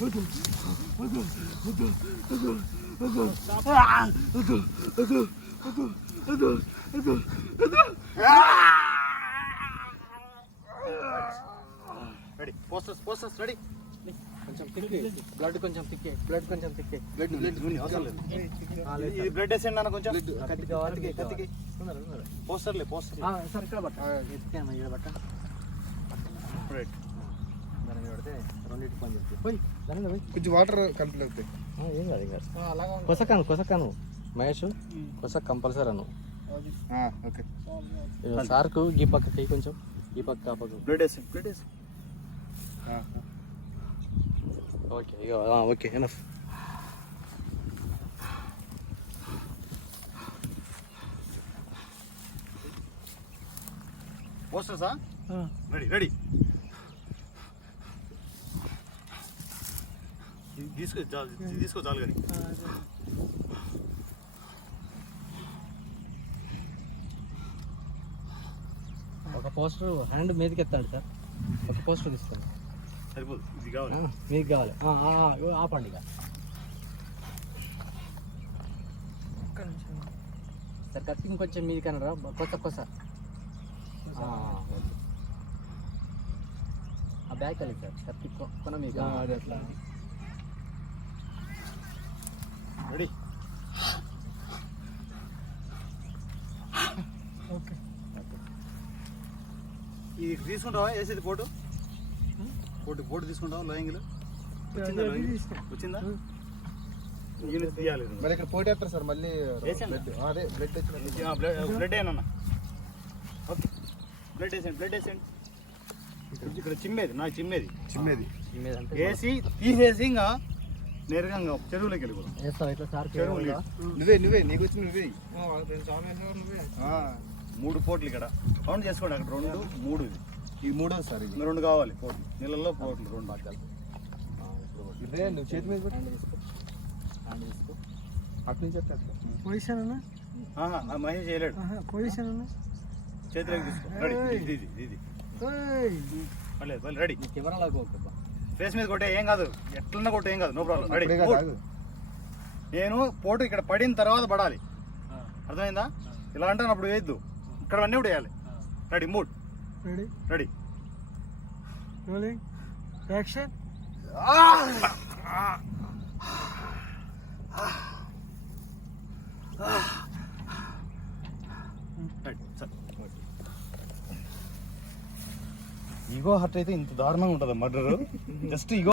ready posters ready కొంచెం తిక్కి blood కొంచెం తిక్కే blood blood వేసేయండి అన్న కొంచెం కత్తికి పోస్టర్లే సార్ ఇక్కడ బట్ట ఎత్తికాను ఇక్కడ బట్ట రైట్ దాని మీద పడితే రెండింటి పని చెప్తాయి పోయి దాని మీద కొంచెం వాటర్ కంప్లీట్ అవుతాయి ఏం కాదు కొసకాను మహేష్ కొసక్ కంపల్సరీ అను ఓకే సార్కు ఈ పక్కకి కొంచెం ఈ పక్క ఆ పక్క బ్లడ్ వేసి ఓకే ఇక ఓకే ఎనఫ్ పోస్టర్సా రెడీ తీసుకో చాలు కానీ ఒక పోస్టర్ హ్యాండ్ మీదకి ఎత్తాడు సార్ ఒక పోస్టర్ తీస్తాను సరిపోదు ఇది కావాలి మీకు కావాలి ఆపండి ఇక సార్ కత్తి ఇంకొంచెం మీది కనరా కొత్త ఆ బ్యాగ్ కలిగి సార్ కత్తి కొన మీకు అట్లా రెడీ ఓకే ఇది తీసుకుంటావా వేసేది పోటు తీసుకుంటావా లోయింగ్లో వచ్చిందా తీయాలి మరి ఇక్కడ పోటీ వేస్తారు సార్ మళ్ళీ అదే బ్లడ్ బ్లడ్ ఏనన్నా ఓకే బ్లడ్ వేసేయండి ఇక్కడ చిమ్మేది వేసి తీసేసి ఇంకా నేరుగా చెరువులోకి వెళ్ళిపోతాం ఇట్లా సార్ నువ్వే నీకు వచ్చి నువ్వే 3 పోట్లు ఇక్కడ కౌంట్ చేసుకోండి అక్కడ 2 3 ఇది 3వ సార్ ఇది 2 కావాలి పోట్లు నీళ్ళల్లో పోట్లు 2 భాగాలు ఇదే నువ్వు చేతి మీద హ్యాండ్ తీసుకో అటు నుంచి చెప్తా పొజిషన్ మహేష్ చేయలేడు పొజిషన్ చేతిలోకి తీసుకో రెడీ ఇది రెడీ కెమెరాలో ఫేస్ మీద కొట్టే ఏం కాదు ఎట్లన్నా కొట్టే ఏం కాదు నో ప్రాబ్లం రెడీ నేను పోటు ఇక్కడ పడిన తర్వాత పడాలి అర్థమైందా ఇలా అంటే అప్పుడు వేయద్దు ఇక్కడ అన్నీ కూడా వేయాలి ready mood ready rolling action ego hurt అయితే ఇంత దారుణంగా ఉంటుంది మర్డర్ జస్ట్ ఈగో